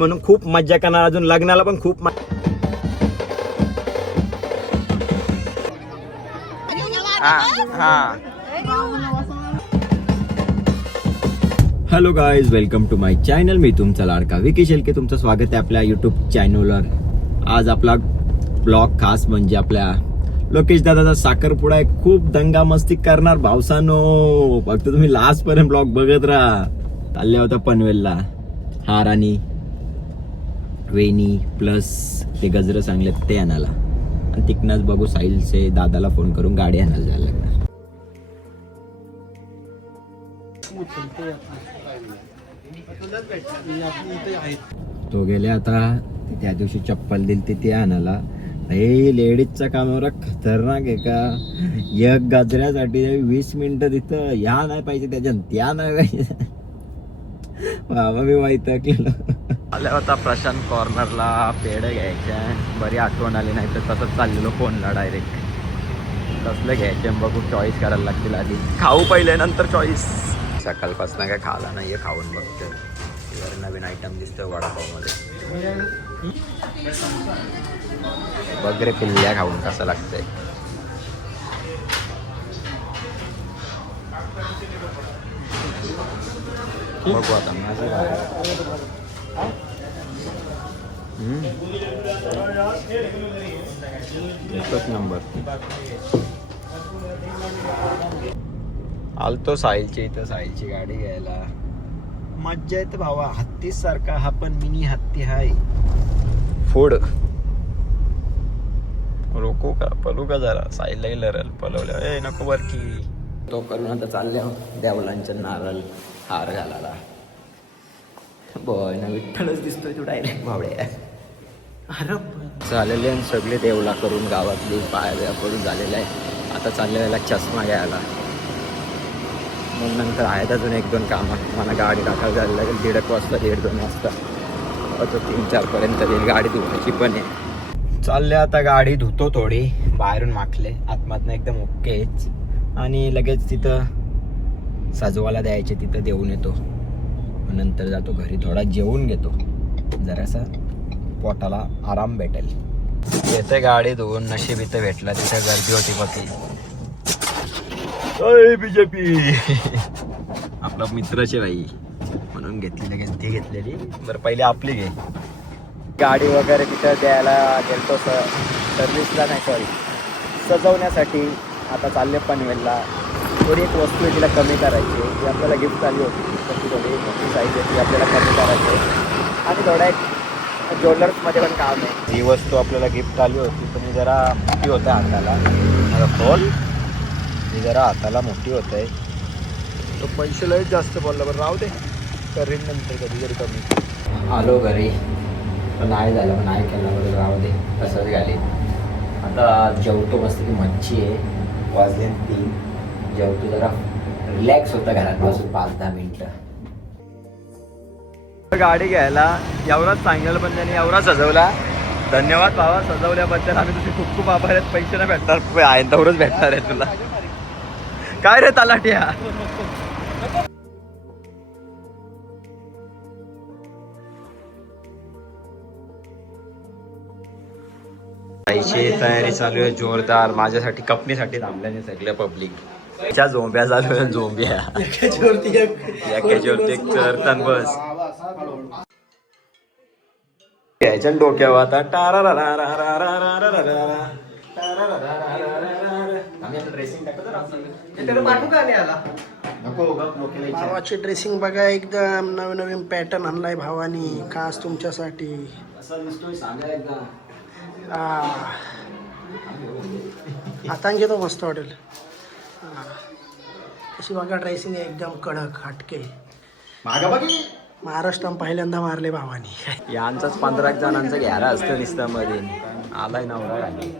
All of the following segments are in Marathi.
म्हणून खूप मज्जा करणार. अजून लग्नाला पण खूप hello guys, welcome to my channel. मी तुमचा लाडका विकी शेळके. तुमचं स्वागत आहे आपल्या युट्यूब चॅनलवर. आज आपला ब्लॉग खास म्हणजे आपल्या लोकेश दादाचा साखरपुडा आहे. खूप दंगा मस्ती करणार भावसानो. फक्त तुम्ही लास्ट पर्यंत ब्लॉग बघत राहा. चालल्या होता पनवेलला हार आणि वेणी प्लस ते गजरं सांगले ते आणायला. आणि तिकनच बघू साहिलचे दादाला फोन करून गाडी आणायला जायला लागणार. तो गेले आता. त्या दिवशी चप्पल दिली ते आणायला. हे लेडीजच्या कामावर खतरनाक आहे का. एक गजऱ्यासाठी 20 मिनिटं तिथं. या नाही पाहिजे त्याच्यात त्या नाही पाहिजे. बाबा मी वैतागलेलो. आल्या होता प्रशांत कॉर्नरला पेढ घ्यायच्या. बरी आठवण आली नाही तर तसंच चाललेलो फोनला डायरेक्ट. कसलं घ्यायचे बघू. चॉईस करायला लागतील आधी. खाऊ पहिले नंतर चॉईस. सकाळपासून काय खाला नाहीये. खाऊन बघतो. नवीन आयटम दिसतोय वडापाव मध्ये. बघ रे पिल्ल्या खाऊन कसं लागतंय. बघू आता एकच नंबर. आलतो साहिलची इथं. साहिलची गाडी घ्यायला. मज्जा येते भावा. हत्ती सारखा हा पण मिनी हत्ती हाय. फोड रोको का पलू का जरा. साहिलला लरल पलवल्या. ए नको बर की. तो करून आता चालल्या देवलांच्या नारळ हार घालायला. बॉय ना विठ्ठलच दिसतोय तू डायरेक्ट भावड्या. अरे झालेले सगळे देवला करून गावातली पाया पडून झालेलं आहे. आता चाललेला चष्मा घ्यायला. मग नंतर आहेत अजून 1-2 कामं. मला गाडी टाकायला जायला लागेल 1:30 वाजता 1:30-2 वाजता. आता 3-4 पर्यंत येईल. गाडी धुवायची पण आहे. चालले आता गाडी धुतो थोडी. बाहेरून माखले आतमातनं एकदम ओकेच. आणि लगेच तिथं सजवायला द्यायचे. तिथं देऊन येतो. नंतर जातो घरी. थोडा जेवून घेतो. जरासा पोटाला आराम भेटेल. येते गाडी धुवून. नशीब इथं भेटला. तिथं गर्दी होती बाकी. बीजेपी आपला मित्राचे बाई म्हणून घेतली. लगेच ती घेतलेली. बरं पहिले आपली घे. गाडी वगैरे तिथं द्यायला गेलतो. सर्व्हिसला नाही सॉरी सजवण्यासाठी. आता चालले पनवेलला. थोडी एक वस्तू आहे तिला कमी करायची. ती आपल्याला गिफ्ट आली होती. तर ती थोडी मोठी साईज आहे ती आपल्याला कमी करायची. आणि थोडा एक ज्वेलर्समध्ये पण काम आहे. ही वस्तू आपल्याला गिफ्ट आली होती पण ही जरा मोठी होते हाताला. खोल ही जरा हाताला मोठी होत आहे. तो पैसे लयच जास्त बोलला. बरं राहू दे. करीन नंतर कधीतरी कमी. आलो घरी पण नाही झालं. पण नाही केलं. बरं राहू दे तसंच घाली. आता जेवतो. मस्त की मच्छी आहे. वाजले 3. जेवतो. जरा रिलॅक्स होता घरात बसून 5-10 मिनिटं. गाडी घ्यायला एवढाच सांगेल पण त्यांनी एवढा सजवला. धन्यवाद भावा सजवल्याबद्दल. आम्ही तुझे खूप खूप आभार आहेत. पैसे नाही भेटणार आहे तेवढंच भेटणार आहे तुला. काय रे तलाट्या. जायची तयारी चालू आहे जोरदार. माझ्यासाठी कपनीसाठी थांबल्याने सगळ्या पब्लिक. च्या झोंब्या चालू आहे. झोंब्या एकाच्यावरती एक करतात बस. घ्यायच्या डोक्यावर आता. भावाची ड्रेसिंग बघा. एकदम नवीन पॅटर्न आणलाय भावानी खास तुमच्यासाठी. हातान घेतो मस्त वाटेल. अशी बघा ड्रेसिंग आहे एकदम कडक हटके. महाराष्ट्रात पहिल्यांदा मारले भावानी. यांचाच 15 जणांचं घ्यायला असतं नुसतं मध्ये. आलाय नवरा घाली.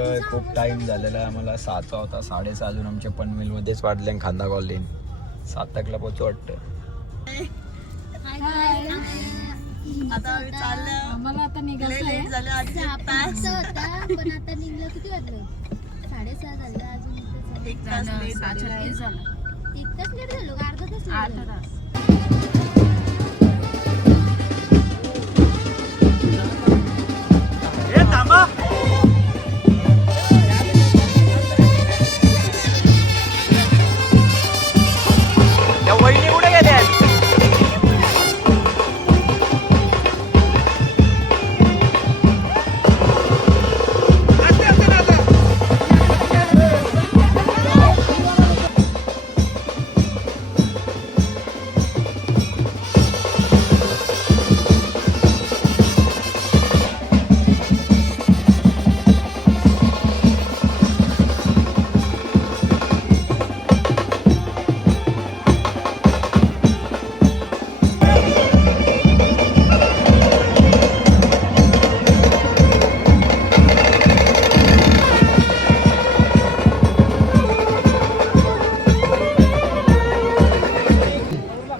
निघालोय. खूप टाइम झालेला आहे आम्हाला. 6चा होता, 6:30 अजून आमच्या पनवेलमध्येच वाढले खांदा कॉलनी. 7 तारखेला पोहोचू वाटतं. आता आम्ही चाललो. आम्हाला आता निघायचं लेट झालं आज तास. होता पण आता निघलं किती वाजलं 6:30 झालं अजून इथे एक तास लेट झालेला आहे. एक तास लेट झालो का अर्धा तास अर्धा तास. वहिनी कुठे गेल्या?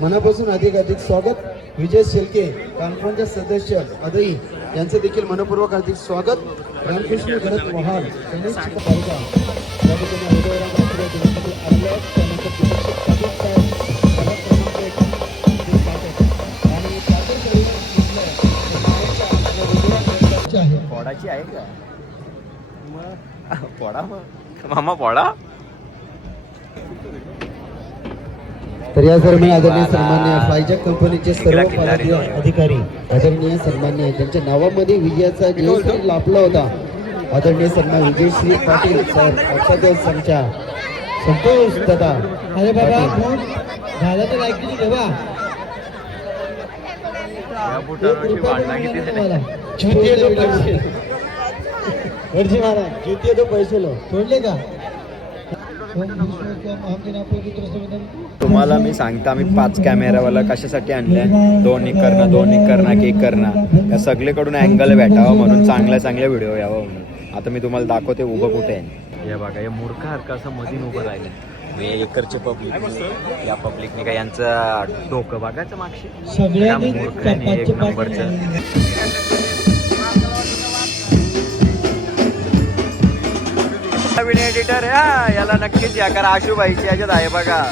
मनापासून अधिक स्वागत. विजय शेलके कॉन्फरन्सचे सदस्य अदई यांचे देखील मनपूर्वक हार्दिक स्वागत. रामकृष्ण भरत वहाड गणेश पालिका या ठिकाणी हृदयराम आश्रय गणपती आल्या. त्यानंतर दीपक पाटील साहेब प्रभाग क्रमांक 1 आणि पाटील आहे. पोडाची आहे का? पोडा मामा पोडा. तर या दरम्यान आदरणीय सन्मान्य फ्लायजॅक कंपनीचे सर्व पदाधिकारी अधिकारी आदरणीय सन्मान्य त्यांच्या नावामध्ये विजयाचा जयश्री लाभला होता. आदरणीय सन्मान विजयश्री पाटील सर अक्षदेव संचा संतोष दादा. अरे बाबा झालं तर ऐकली तेव्हा वरची महाराज ज्योती तो पैसे लो तोडले का? तुम्हाला मी सांगता आम्ही 5 कॅमेरावाला कशासाठी आणले? दोन्ही करणं केक करणं या सगळीकडून अँगल भेटावं म्हणून चांगल्या व्हिडिओ यावं म्हणून. आता मी तुम्हाला दाखवते उभं कुठे आहे. हे बघा या मूर्खासारखं असं मधीन उभं राहिलं. हे एकरचे पब्लिक या पब्लिकने काय यांचं डोकं बघायचं मागशी. या मूर्खाने एक नंबरचं. नवीन एडिटर याला नक्कीच या कारण आशुबाईची याच्यात आहे बघा.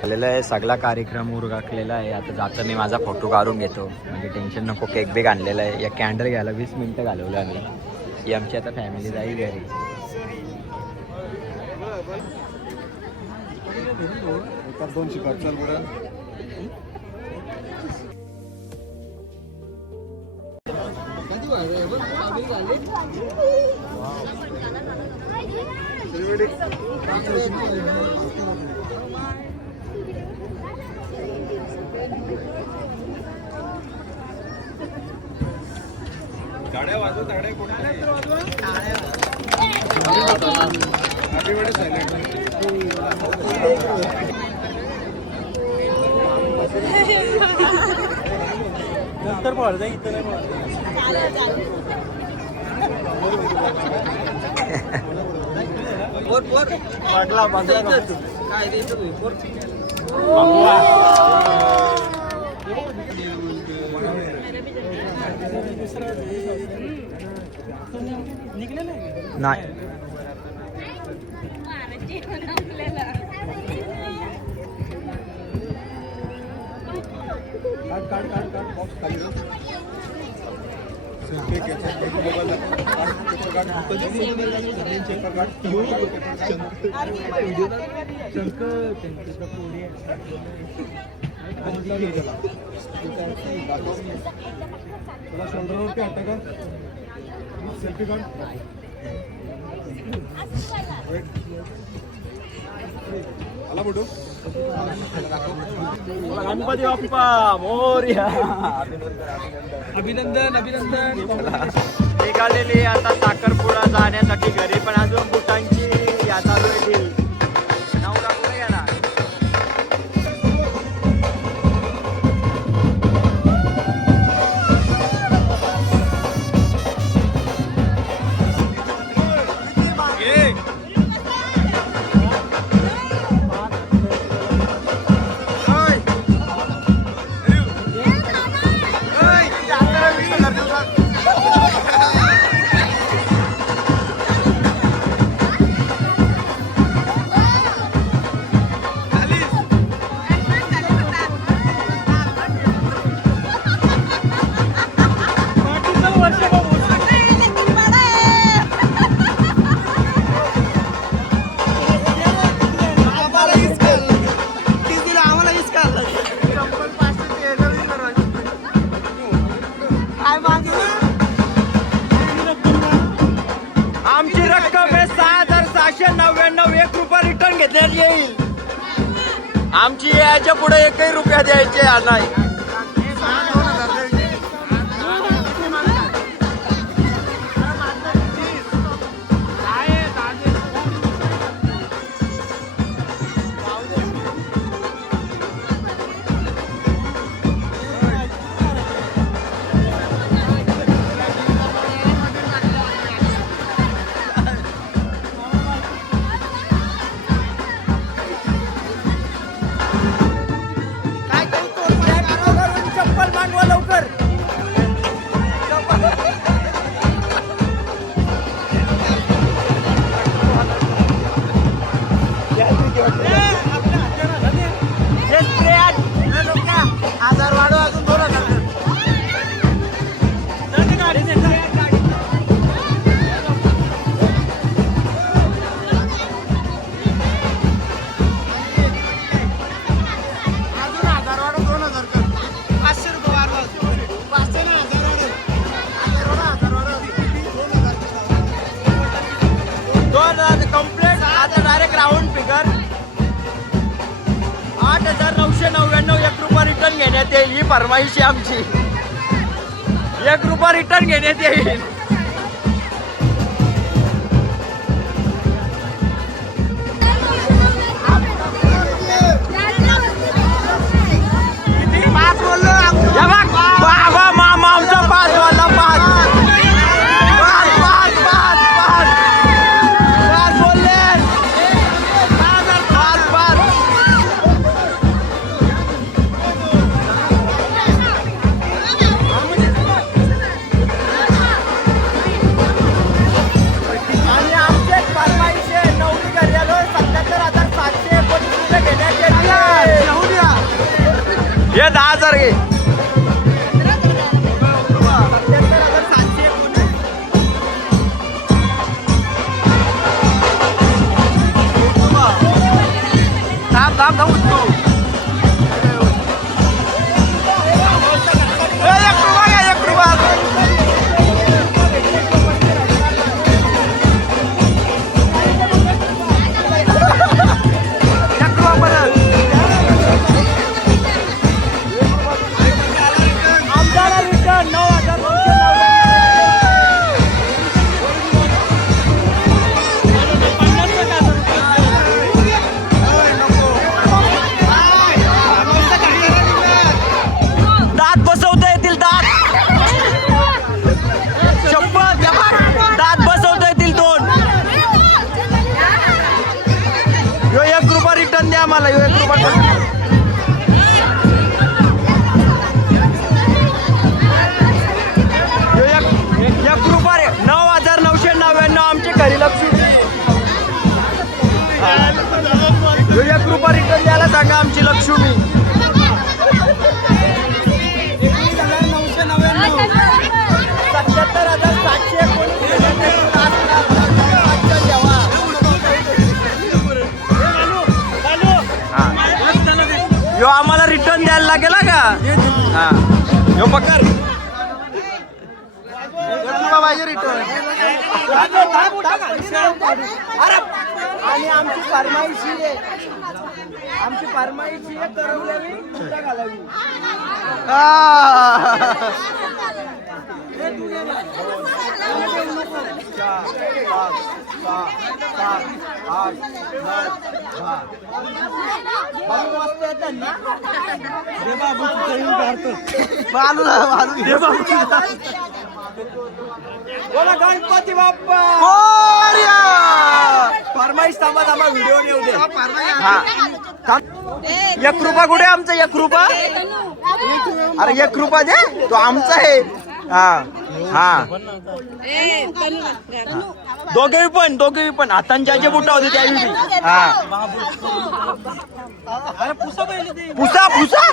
झालेला आहे सगळा कार्यक्रम उरगाकलेला आहे. आता जाता मी माझा फोटो काढून घेतो म्हणजे टेन्शन नको. केक बेक आणलेला आहे. या कॅन्डल घ्यायला 20 मिनिटं घालवलं आम्ही. ही आमची आता फॅमिली जाईल घरी. नंतर पळजा इथं नाही निघले नाही. गणपती बाप्पा मोरया. अभिनंदन अभिनंदन. निघालेली आता साखरपुडा जाण्यासाठी घरी, पण अजून बुटांची या चालू येतील. नवरा कुठे गेला? आमची रक्कम आहे 6,699 1 रुपया रिटर्न घेतल्यात येईल. आमची याच्या पुढे एकही रुपया द्यायचे नाही. चप्पल मागवा लवकर. हजार वाढव अजून 2,000. कंप्लेंट आता डायरेक्ट राऊंड फिगर 8,999 1 रुपया रिटर्न घेण्यात येईल. ही फरमाईश आहे आमची. 1 रुपया रिटर्न घेण्यात येईल. बाबा मामा आमचा 5 वाला 5 बोलले 5. आणि आमचे फरमाईशे नवरी घरी आलो 77,719 रुपये घेण्यात येतील. हे 10,000 घे. थांब उठतो. 1 रुपया 1 रुपया. आमदार रिटर्न 9,999. दात बसवता येतील. दात शपथ दात बसवता येतील 2. यो 1 रुपया रिटर्न द्या मला. यो 1 रुपया. यो 1 रुपया 9,999 आमची घरी लक्ष्मी. यो 1 रुपया रिटर्न द्यायला सांगा आमची लक्ष्मी. 77,719 हा यो पकर पाहिजे रिटर्न आणि आमची फरमाईशी आहे तरवलेली कुठं घालावी बोला गणपती बाप्पा फरमाईश थांबा व्हिडिओ येऊ दे. हा एक रुपया कुठे आमचा एक रुपया अरे एक रुपया दे तो आमचा आहे हा हा दोघे पण हातांच्या बुटा होते त्या हा पुसा पुसा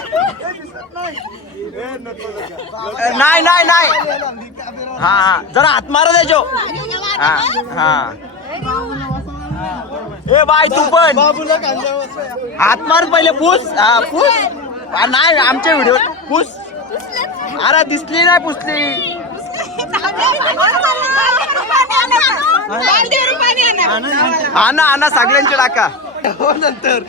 नाही नाही नाही हा जरा हात मारा द्यायचो हा हा ए बाय तू पण हात मार पहिले पुस हा पुस नाही आमच्या व्हिडिओ पुस अरे दिसली नाही पुसली हा ना सगळ्यांचे टाका नंतर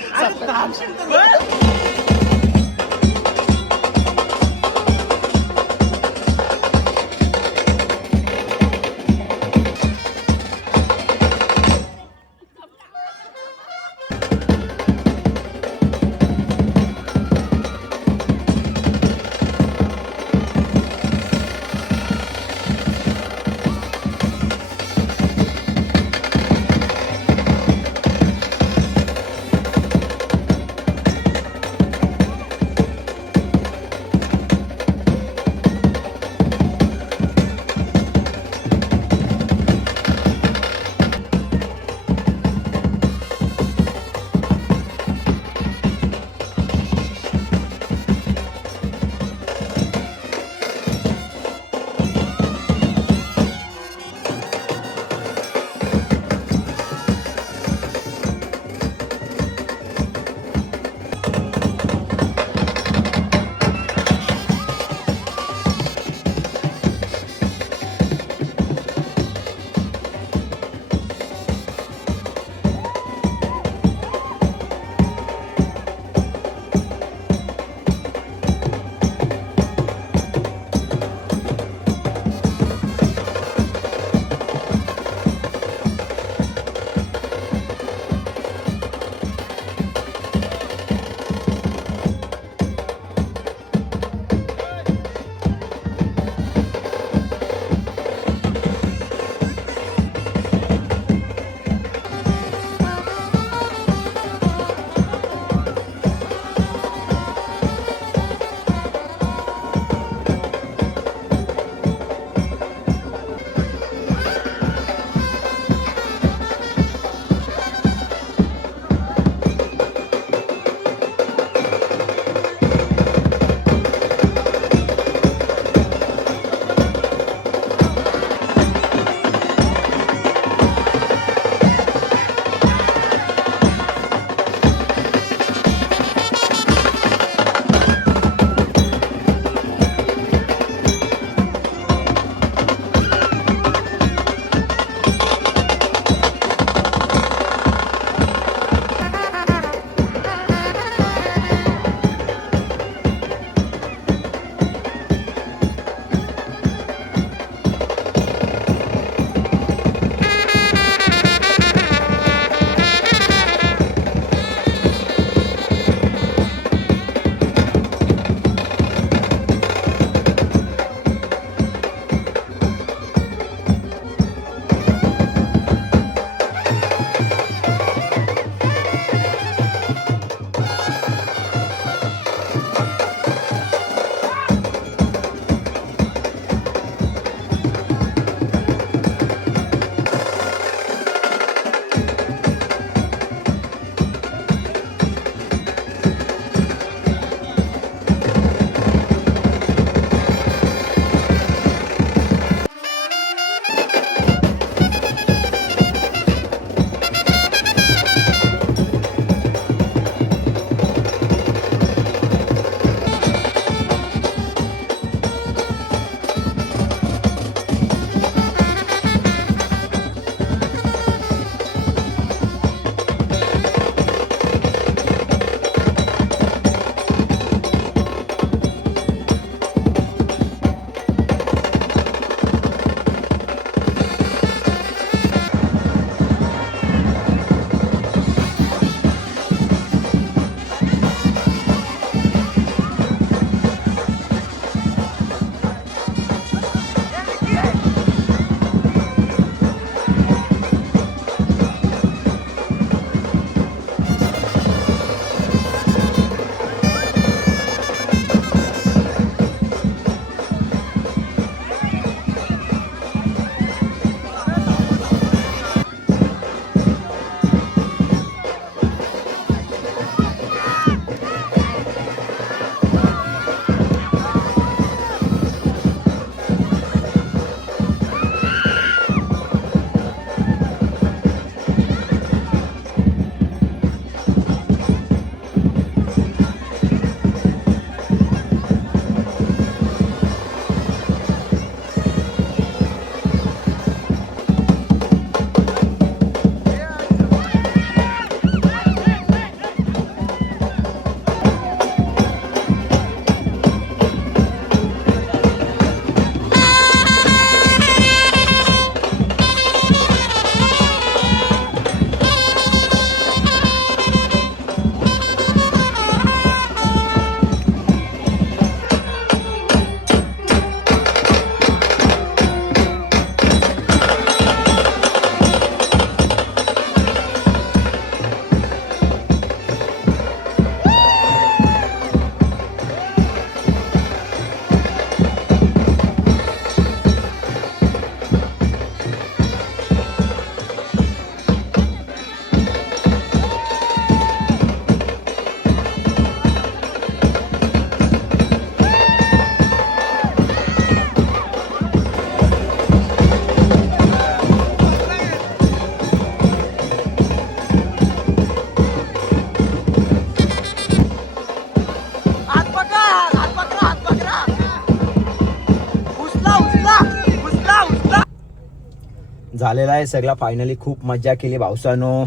झालेला आहे सगळा फायनली. खूप मजा केली भाऊसानो.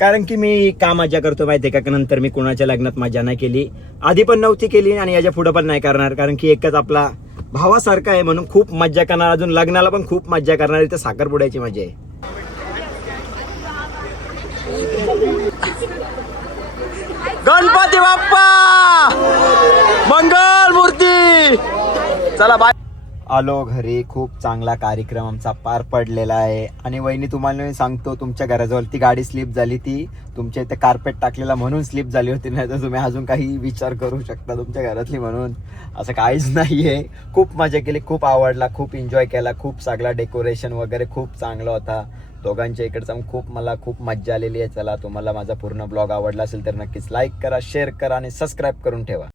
कारण की मी का मजा करतो माहिती आहे का, नंतर मी कुणाच्या लग्नात मजा नाही केली, आधी पण नव्हती केली आणि याच्या पुढे पण नाही करणार. कारण की एकच आपला भावासारखा आहे म्हणून खूप मज्जा करणार. अजून लग्नाला पण खूप मज्जा करणार. इथं साखरपुड्याची मजा आहे. गणपती बाप्पा मंगल मूर्ती. चला बाय. आलो घरी. खूप चांगला कार्यक्रम आमचा पार पडलेला आहे. आणि वहिनी तुम्हाला मी सांगतो, तुमच्या घराजवळ ती गाडी स्लिप झाली, ती तुमच्या इथे कार्पेट टाकलेला म्हणून स्लिप झाली होती, नाही तर तुम्ही अजून काही विचार करू शकता तुमच्या घरातली म्हणून. असं काहीच नाहीये. खूप मजा केली, खूप आवडला, खूप एन्जॉय केला. खूप सगळा डेकोरेशन वगैरे खूप चांगला होता दोघांच्या इकडचा. मला खूप मज्जा आलेली आहे. चला, तुम्हाला माझा पूर्ण ब्लॉग आवडला असेल तर नक्कीच लाईक करा, शेअर करा आणि सबस्क्राईब करून ठेवा.